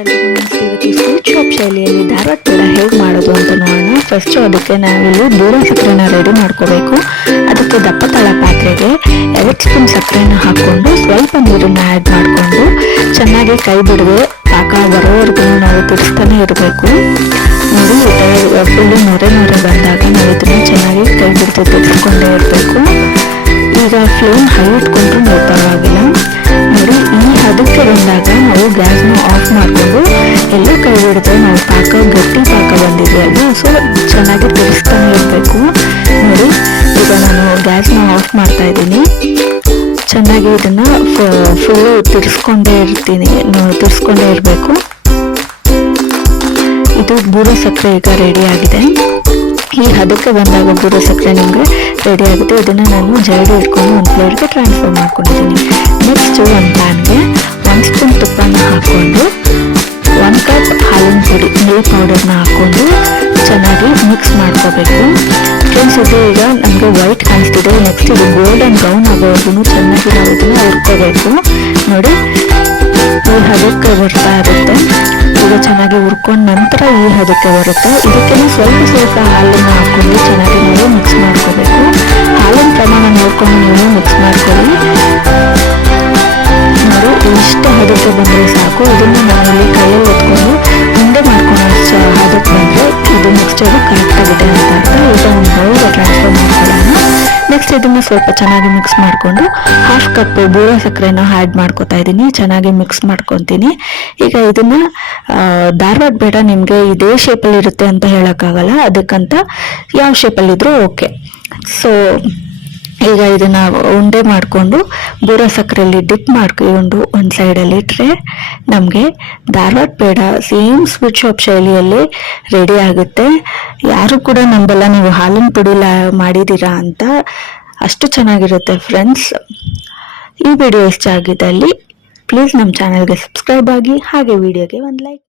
ಎಲ್ರಿಗೂ ನಮಸ್ತೆ. ಇವತ್ತು ಸ್ವೀಟ್ ಶಾಪ್ ಶೈಲಿಯಲ್ಲಿ ಧಾರವಾಡ ಪೇಡ ಹೇಗೆ ಮಾಡೋದು ಅಂತ ನೋಡೋಣ. ಫಸ್ಟ್ ಅದಕ್ಕೆ ನಾವಿಲ್ಲಿ ಬೂರಾ ಸಕ್ಕರೆನ ರೆಡಿ ಮಾಡ್ಕೋಬೇಕು. ಅದಕ್ಕೆ ದಪ್ಪ ತಳ ಪಾತ್ರೆಗೆ 2 ಸ್ಪೂನ್ ಸಕ್ಕರೆನ ಹಾಕ್ಕೊಂಡು ಸ್ವಲ್ಪ ನೀರನ್ನು ಆ್ಯಡ್ ಮಾಡಿಕೊಂಡು ಚೆನ್ನಾಗಿ ಕೈ ಬಿಡದೆ ಪಾಕ ಬರೋವರೆಗೂ ನಾವು ತಿರ್ಸ್ತಾನೆ ಇರಬೇಕು. ನೋಡಿ ಫುಲ್ಲು ನೊರೆ ಬಂದಾಗ ನಾವು ಇದನ್ನು ಚೆನ್ನಾಗಿ ಕೈ ಬಿಡದೆ ತಿರ್ಸ್ಕೊಂಡೇ ಇರಬೇಕು. ಈಗ ಫ್ಲೇಮ್ ಹೈ ಇಟ್ಕೊಂಡ್ರು ಪರವಾಗಿಲ್ಲ. ನೋಡಿ ಈ ಹದಕ್ಕೆ ಬಂದಾಗ ನಾವು ಗ್ಯಾಸ್ನ ಆಫ್ ಮಾಡಿಕೊಂಡು ಎಲ್ಲ ಕೈ ಹಿಡಿದ್ರೆ ನಾವು ಪಾಕ ಗಟ್ಟಿ ಪಾಕ ಬಂದಿದೆ ಅಲ್ವಾ, ಸೊ ಚೆನ್ನಾಗಿ ತಿರ್ಸ್ತಾನೆ ಇರಬೇಕು. ನೋಡಿ ಈಗ ನಾನು ಗ್ಯಾಸ್ನ ಆಫ್ ಮಾಡ್ತಾ ಇದ್ದೀನಿ. ಚೆನ್ನಾಗಿ ಇದನ್ನ ಫುಲ್ ತಿರ್ಸ್ಕೊಂಡೇ ಇರಬೇಕು. ಇದು ಬೂರಾ ಸಕ್ಕರೆ ಈಗ ರೆಡಿ ಆಗಿದೆ. ಈ ಹದಕ್ಕೆ ಬಂದಾಗ ಬೂರಾ ಸಕ್ಕರೆ ನಿಮಗೆ ರೆಡಿ ಆಗುತ್ತೆ. ಇದನ್ನು ನಾನು ಜರಡಿ ಇಟ್ಕೊಂಡು ಒಂದು ಪ್ಲೇಟ್ಗೆ ಟ್ರಾನ್ಸ್ಫರ್ ಮಾಡ್ಕೊಂಡಿದ್ದೀನಿ. ನೆಕ್ಸ್ಟ್ ಒಂದು ಪ್ಯಾನ್ಗೆ 1 ಸ್ಪೂನ್ ತುಪ್ಪನ ಹಾಕ್ಕೊಂಡು 1 ಕಪ್ ಹಾಲಿನ ಪುಡಿ ಮಿಲ್ಕ್ ಪೌಡರ್ನ ಹಾಕ್ಕೊಂಡು ಚೆನ್ನಾಗಿ ಮಿಕ್ಸ್ ಮಾಡ್ಕೋಬೇಕು. ಫ್ರೆಂಡ್ಸ್, ಇದು ಈಗ ನಮಗೆ ವೈಟ್ ಕಾಣಿಸ್ತಿದೆ. ನೆಕ್ಸ್ಟ್ ಇದು ಗೋಲ್ಡನ್ ಬ್ರೌನ್ ಆಗೋವರೆಗೂ ಚೆನ್ನಾಗಿ ನಾವು ಇದನ್ನು ಹುರ್ಕೋಬೇಕು. ನೋಡಿ ಈ ಹದಕ್ಕೆ ಬರ್ತಾ ಇರುತ್ತೆ. ಈಗ ಚೆನ್ನಾಗಿ ಹುರ್ಕೊಂಡ ನಂತರ ಈ ಹದಕ್ಕೆ ಬರುತ್ತೆ. ಇದಕ್ಕೆ ಸ್ವಲ್ಪ ಹಾಲನ್ನು ಹಾಕೊಂಡು ಚೆನ್ನಾಗಿ ನಾವು ಮಿಕ್ಸ್ ಮಾಡ್ಕೋಬೇಕು. ಹಾಲಿನ ಪ್ರಮಾಣ ನೋಡ್ಕೊಂಡು ನೀವು ಮಿಕ್ಸ್ ಮಾಡ್ಕೊಳ್ಳಿ. ನೋಡಿ ಇಷ್ಟು ಹದಕ್ಕೆ ಬಂದರೆ ಸಾಕು. ಇದನ್ನು ನಾವಿಲ್ಲಿ ಕೈಯಲ್ಲಿ ಎತ್ಕೊಂಡು ಉಂಡೆ ಮಾಡ್ಕೊಂಡು ಹದಕ್ಕೆ ಬಂದರೆ ಇದು ಮಿಕ್ಸ್ಚರ್ ಕರೆಕ್ಟ್ ಆಗಿದೆ ಅಂತ ಅರ್ಥ. ಈಗ ಒಂದು ಬೌಲ್ಗೆ ಟ್ರಾನ್ಸ್ಫರ್ ಮಾಡ್ಕೊಳ್ಳೋಣ. ನೆಕ್ಸ್ಟ್ ಇದನ್ನು ಸ್ವಲ್ಪ ಚೆನ್ನಾಗಿ ಮಿಕ್ಸ್ ಮಾಡಿಕೊಂಡು 1/2 ಕಪ್ ಬೂರಾ ಸಕ್ಕರೆನ ಆ್ಯಡ್ ಮಾಡ್ಕೊತಾ ಇದ್ದೀನಿ. ಚೆನ್ನಾಗಿ ಮಿಕ್ಸ್ ಮಾಡ್ಕೊತೀನಿ. ಈಗ ಇದನ್ನ ಧಾರವಾಡ ಬೇಡ ನಿಮಗೆ ಇದೇ ಶೇಪಲ್ಲಿ ಇರುತ್ತೆ ಅಂತ ಹೇಳೋಕ್ಕಾಗಲ್ಲ, ಅದಕ್ಕಂತ ಯಾವ ಶೇಪಲ್ಲಿದ್ರೂ ಓಕೆ. ಸೊ ಈಗ ಇದನ್ನ ಉಂಡೆ ಮಾಡಿಕೊಂಡು ಬೂರಾ ಸಕ್ಕರೆಯಲ್ಲಿ ಡಿಪ್ ಮಾಡ್ಕೊಂಡು ಒಂದು ಸೈಡಲ್ಲಿ ಇಟ್ಟರೆ ನಮಗೆ Dharwad peda same sweet shop ಶೈಲಿಯಲ್ಲಿ ರೆಡಿ ಆಗುತ್ತೆ. ಯಾರು ಕೂಡ ನಂಬಲ್ಲ ನೀವು ಹಾಲಿನ ಪುಡಿ ಮಾಡಿದ್ದೀರಾ ಅಂತ. ಅಷ್ಟು ಚೆನ್ನಾಗಿರುತ್ತೆ ಫ್ರೆಂಡ್ಸ್. ಈ ವಿಡಿಯೋ ಇಷ್ಟ ಆಗಿದ್ದಲ್ಲಿ ಪ್ಲೀಸ್ ನಮ್ಮ ಚಾನಲ್ಗೆ ಸಬ್ಸ್ಕ್ರೈಬ್ ಆಗಿ, ಹಾಗೆ ವಿಡಿಯೋಗೆ ಒಂದು ಲೈಕ್.